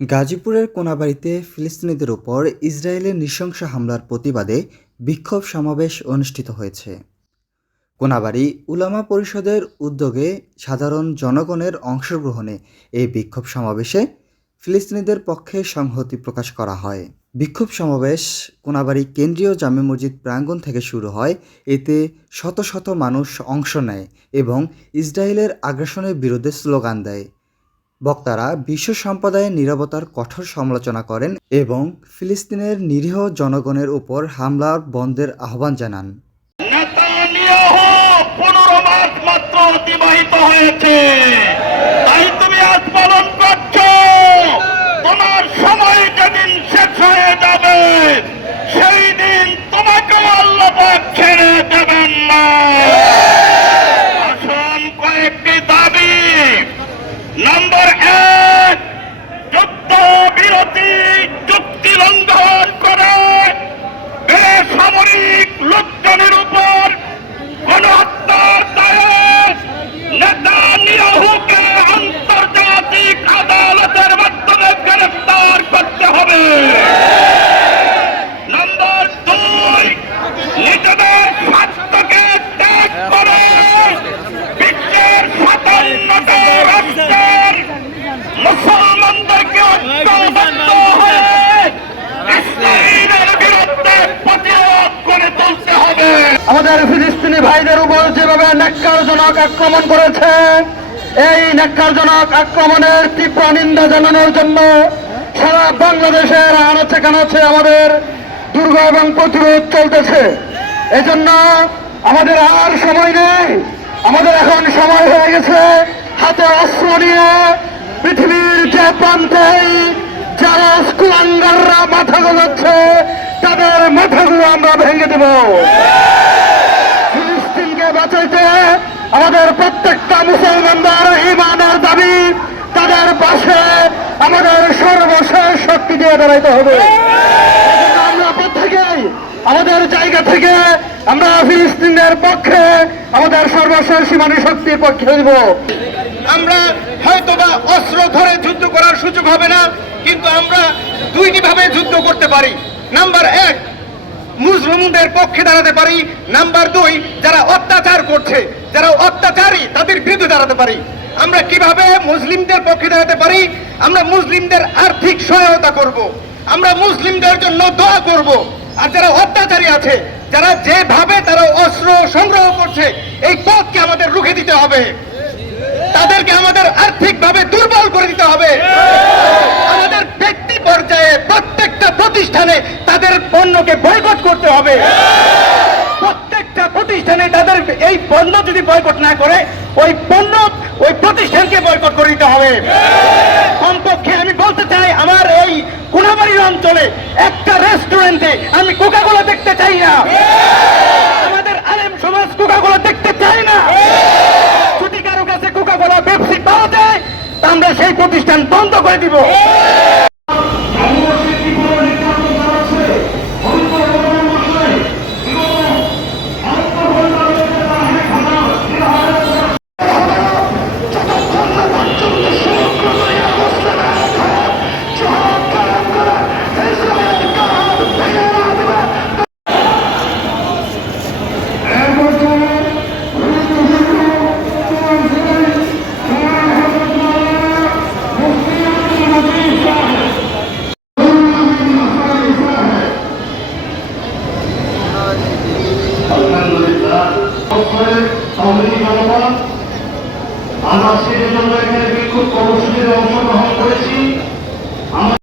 গাজীপুরের কোনাবাড়ীতে ফিলিস্তিনিদের ওপর ইসরায়েলের নৃশংস হামলার প্রতিবাদে বিক্ষোভ সমাবেশ অনুষ্ঠিত হয়েছে। কোনাবাড়ী উলামা পরিষদের উদ্যোগে সাধারণ জনগণের অংশগ্রহণে এই বিক্ষোভ সমাবেশে ফিলিস্তিনিদের পক্ষে সংহতি প্রকাশ করা হয়। বিক্ষোভ সমাবেশ কোনাবাড়ী কেন্দ্রীয় জামে মসজিদ প্রাঙ্গণ থেকে শুরু হয়। এতে শত শত মানুষ অংশ নেয় এবং ইসরায়েলের আগ্রাসনের বিরুদ্ধে স্লোগান দেয়। বক্তারা বিশ্ব সম্প্রদায়ের নীরবতার কঠোর সমালোচনা করেন এবং ফিলিস্তিনের নিরীহ জনগণের উপর হামলা বন্ধের আহ্বান জানান। নেতানিয়াহু 15 মাস মাত্র অতিবাহিত হয়েছে, তাই তুমি আজ পালন করছো। তোমার সময় যেদিন শেষ হয়ে যাবে সেই দিন তোমাকে আল্লাহ পাক ছেড়ে দেবেন না। আসুন কয়েকটি দাবি। নম্বর 1, যুদ্ধ বিরতি চুক্তি লঙ্ঘন করে বেসামরিক লোকজনের উপর গণহত্যার দায়ে নেতানিয়াহুকে আন্তর্জাতিক আদালতের মাধ্যমে গ্রেফতার করতে হবে। নম্বর 2, নিজেদের স্বার্থকে ত্যাগ করে বিশ্বের 57টা রাষ্ট্রের মুসলমানদেরকে ঐক্যবদ্ধ হয়ে ইসরায়েলের বিরুদ্ধে প্রতিরোধ করে তুলতে হবে। আমাদের ফিলিস্তিনি ভাইদের উপর যেভাবে ন্যাক্কারজনক আক্রমণ করেছে, এই ন্যাক্কারজনক আক্রমণের তীব্র নিন্দা জানানোর জন্য সারা বাংলাদেশের আনাচে কানাচে আমাদের দুর্গ এবং প্রতিরোধ চলতেছে। এজন্য আমাদের আর সময় নেই, আমাদের এখন সময় হয়ে গেছে হাতে অস্ত্র নিয়ে পৃথিবীর যে প্রান্তেই যারা কুলাঙ্গাররা মাথা গোলাচ্ছে তাদের মাথাগুলো আমরা ভেঙে দেব। ফিলিস্তিনকে বাঁচাইতে আমাদের প্রত্যেকটা মুসলমানদের ঈমানের দাবি, তাদের পাশে আমাদের সর্বশেষ শক্তি দিয়ে দাঁড়াইতে হবে। আমরা প্রত্যেকেই আমাদের জায়গা থেকে আমরা ফিলিস্তিনের পক্ষে আমাদের সর্বশেষ সীমানী শক্তির পক্ষে দিব। আমরা হয়তোবা অস্ত্র ধরে যুদ্ধ করার সুযোগ হবে না, কিন্তু আমরা দুইটি ভাবে যুদ্ধ করতে পারি। নাম্বার 1, মুসলিমদের পক্ষে দাঁড়াতে পারি। নাম্বার 2, যারা অত্যাচার করছে, যারা অত্যাচারী তাদের বিরুদ্ধে দাঁড়াতে পারি। আমরা কিভাবে মুসলিমদের পক্ষে দাঁড়াতে পারি? আমরা মুসলিমদের আর্থিক সহায়তা করব, আমরা মুসলিমদের জন্য দোয়া করব। আর যারা অত্যাচারী আছে, যারা যেভাবে তারা অস্ত্র সংগ্রহ করছে, এই পথকে আমাদের রুখে দিতে হবে। তাদেরকে আমাদের আর্থিকভাবে দুর্বল করে দিতে হবে। আমাদের ব্যক্তি পর্যায়ে প্রত্যেকটা প্রতিষ্ঠানে তাদের পণ্যকে বয়কট করতে হবে। প্রত্যেকটা প্রতিষ্ঠানে তাদের এই পণ্য যদি বয়কট না করে, ওই পণ্য ওই প্রতিষ্ঠানকে বয়কট করে দিতে হবে। কমপক্ষে আমি বলতে চাই, আমার এই কোনাবাড়ির অঞ্চলে একটা রেস্টুরেন্টে আমি কোকাকোলা দেখতে চাই না। আমাদের আলেম সমাজ কোকাকোলা দেখতে চাই না। যদি কারো কাছে কোকাকোলা পেপসি পাওয়া যায়, তা আমরা সেই প্রতিষ্ঠান বন্ধ করে দিব। আমরা সেই জন্য এখানে বিক্ষোভ কর্মসূচিতে অংশগ্রহণ করেছি।